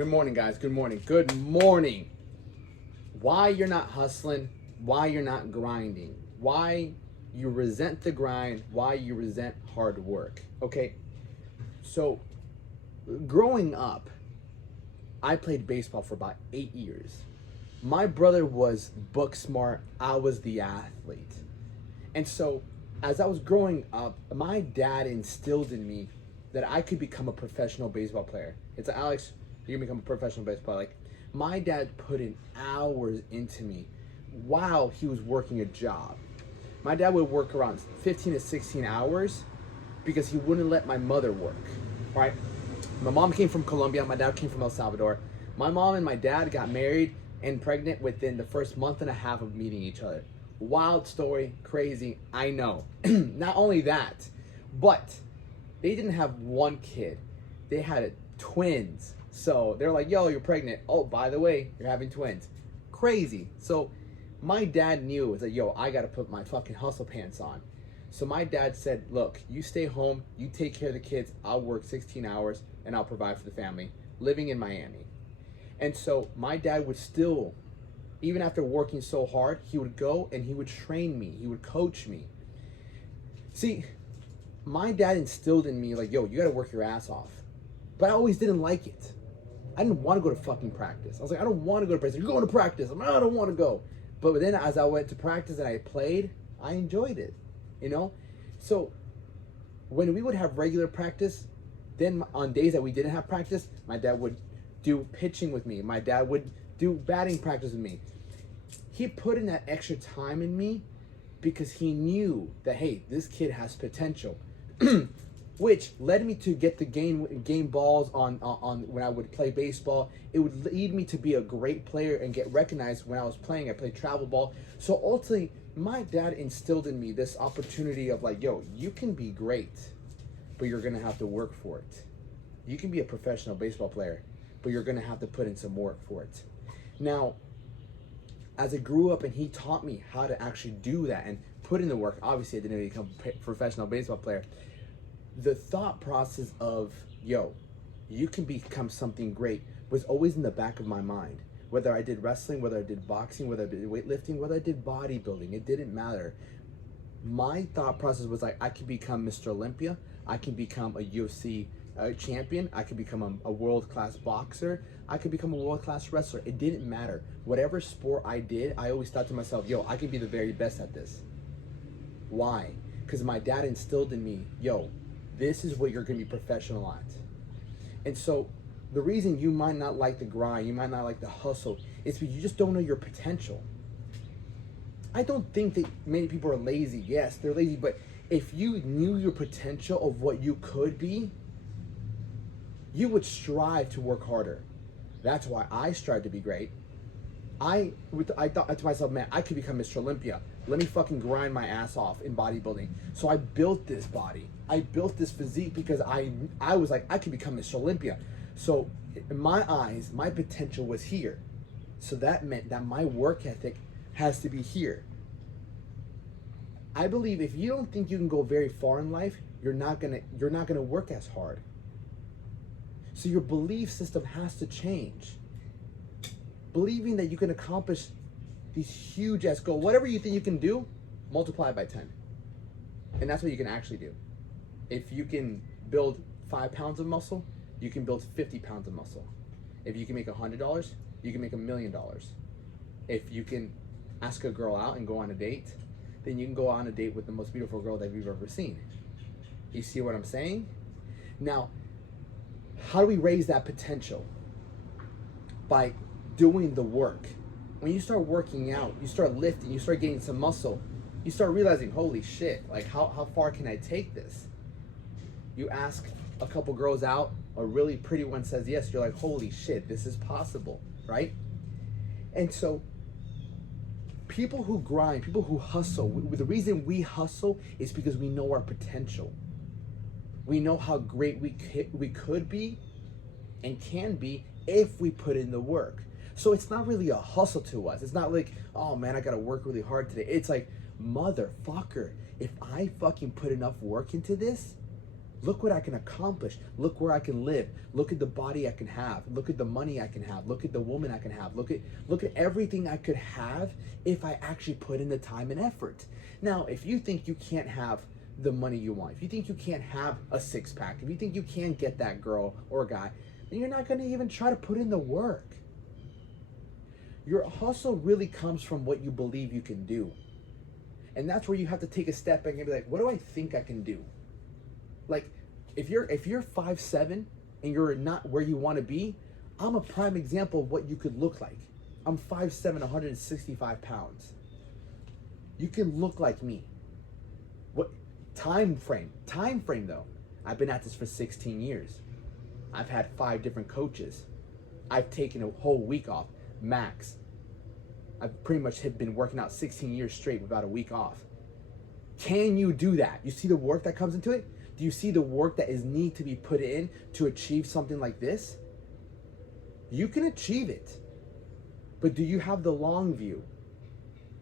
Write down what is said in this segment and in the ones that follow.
Good morning, guys. Good morning. Good morning. Why you're not hustling, why you're not grinding, why you resent the grind, why you resent hard work. Okay, so growing up, I played baseball for about 8 years. My brother was book smart, I was the athlete. And so as I was growing up, my dad instilled in me that I could become a professional baseball player. It's like, Alex, you can become a professional baseball player. Like, my dad put in hours into me while he was working a job. My dad would work around 15 to 16 hours because he wouldn't let my mother work, right? My mom came from Colombia, my dad came from El Salvador. My mom and my dad got married and pregnant within the first month and a half of meeting each other. Wild story, crazy, I know. Not only that, but they didn't have one kid. They had twins. So they're like, yo, you're pregnant. Oh, by the way, you're having twins. Crazy. So my dad knew, it was like, yo, I got to put my fucking hustle pants on. So my dad said, look, you stay home, you take care of the kids, I'll work 16 hours and I'll provide for the family, living in Miami. And so my dad would still, even after working so hard, he would go and he would train me, he would coach me. See, my dad instilled in me, like, yo, you got to work your ass off. But I always didn't like it. I didn't want to go to fucking practice. I was like, I don't want to go to practice. You're going to practice. I'm like, I don't want to go. But then as I went to practice and I played, I enjoyed it, you know? So when we would have regular practice, then on days that we didn't have practice, my dad would do pitching with me. My dad would do batting practice with me. He put in that extra time in me because he knew that, hey, this kid has potential. Which led me to get the game balls on when I would play baseball. It would lead me to be a great player and get recognized when I was playing. I played travel ball. So ultimately, my dad instilled in me this opportunity of like, yo, you can be great, but you're gonna have to work for it. You can be a professional baseball player, but you're gonna have to put in some work for it. Now, as I grew up and he taught me how to actually do that and put in the work, obviously I didn't become a professional baseball player. The thought process of, yo, you can become something great was always in the back of my mind. Whether I did wrestling, whether I did boxing, whether I did weightlifting, whether I did bodybuilding, it didn't matter. My thought process was like, I could become Mr. Olympia, I can become a UFC champion, I could become a world-class boxer, I could become a world-class wrestler. It didn't matter. Whatever sport I did, I always thought to myself, yo, I can be the very best at this. Why? Because my dad instilled in me, yo, this is what you're going to be professional at. And so the reason you might not like the grind, you might not like the hustle, is because you just don't know your potential. I don't think that many people are lazy. Yes, they're lazy, but if you knew your potential of what you could be, you would strive to work harder. That's why I strive to be great. I thought to myself, man, I could become Mr. Olympia. Let me fucking grind my ass off in bodybuilding. So I built this body. I built this physique because I was like, I could become Mr. Olympia. So in my eyes, my potential was here. So that meant that my work ethic has to be here. I believe if you don't think you can go very far in life, you're not gonna work as hard. So your belief system has to change. Believing that you can accomplish these huge ass goals, whatever you think you can do, multiply it by 10. And that's what you can actually do. If you can build 5 pounds of muscle, you can build 50 pounds of muscle. If you can make $100, you can make $1 million. If you can ask a girl out and go on a date, then you can go on a date with the most beautiful girl that you've ever seen. You see what I'm saying? Now, how do we raise that potential? By doing the work. When you start working out, you start lifting, you start getting some muscle, you start realizing, holy shit, like how far can I take this? You ask a couple girls out, a really pretty one says yes, you're like, holy shit, this is possible, right? And so people who grind, people who hustle, the reason we hustle is because we know our potential. We know how great we could be and can be if we put in the work. So it's not really a hustle to us. It's not like, oh man, I gotta work really hard today. It's like, motherfucker, if I fucking put enough work into this, Look what I can accomplish. Look where I can live. Look at the body I can have. Look at the money I can have. Look at the woman I can have. Look at everything I could have if I actually put in the time and effort. Now, if you think you can't have the money you want, if you think you can't have a six-pack, if you think you can't get that girl or guy, then you're not going to even try to put in the work. Your hustle really comes from what you believe you can do. And that's where you have to take a step back and be like, what do I think I can do? Like, if you're 5'7" and you're not where you want to be, I'm a prime example of what you could look like. I'm 5'7", 165 pounds. You can look like me. What time frame though? I've been at this for 16 years. I've had 5 different coaches. I've taken a whole week off, max. I've pretty much been working out 16 years straight without a week off. Can you do that? You see the work that comes into it? Do you see the work that is need to be put in to achieve something like this? You can achieve it, but do you have the long view?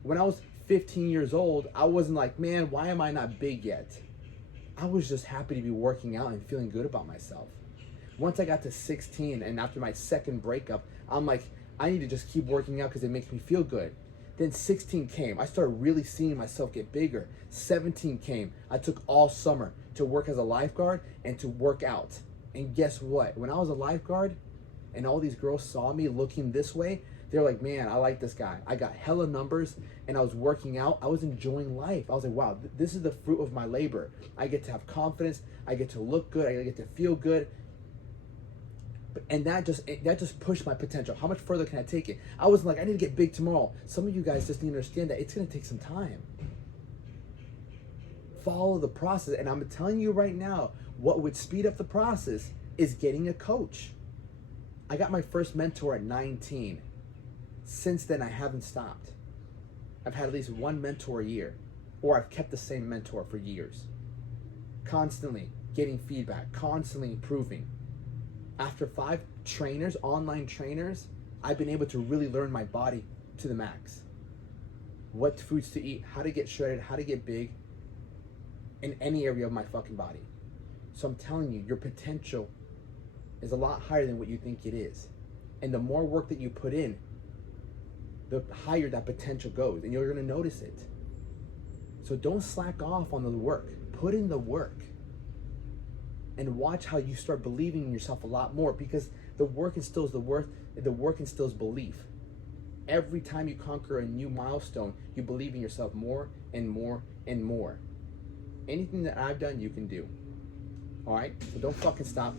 When I was 15 years old, I wasn't like, man, why am I not big yet? I was just happy to be working out and feeling good about myself. Once I got to 16 and after my second breakup, I'm like, I need to just keep working out because it makes me feel good. Then 16 came. I started really seeing myself get bigger. 17 came. I took all summer to work as a lifeguard and to work out. And guess what? When I was a lifeguard and all these girls saw me looking this way, they're like, man, I like this guy. I got hella numbers and I was working out. I was enjoying life. I was like, wow, this is the fruit of my labor. I get to have confidence. I get to look good. I get to feel good. And that just pushed my potential. How much further can I take it? I wasn't like, I need to get big tomorrow. Some of you guys just need to understand that it's going to take some time. Follow the process. And I'm telling you right now, what would speed up the process is getting a coach. I got my first mentor at 19. Since then, I haven't stopped. I've had at least one mentor a year, or I've kept the same mentor for years. Constantly getting feedback, constantly improving. After 5 trainers, online trainers, I've been able to really learn my body to the max. What foods to eat, how to get shredded, how to get big in any area of my fucking body. So I'm telling you, your potential is a lot higher than what you think it is. And the more work that you put in, the higher that potential goes, and you're gonna notice it. So don't slack off on the work. Put in the work. And watch how you start believing in yourself a lot more, because the work instills the work instills belief. Every time you conquer a new milestone, you believe in yourself more and more and more. Anything that I've done, you can do. All right? So don't fucking stop.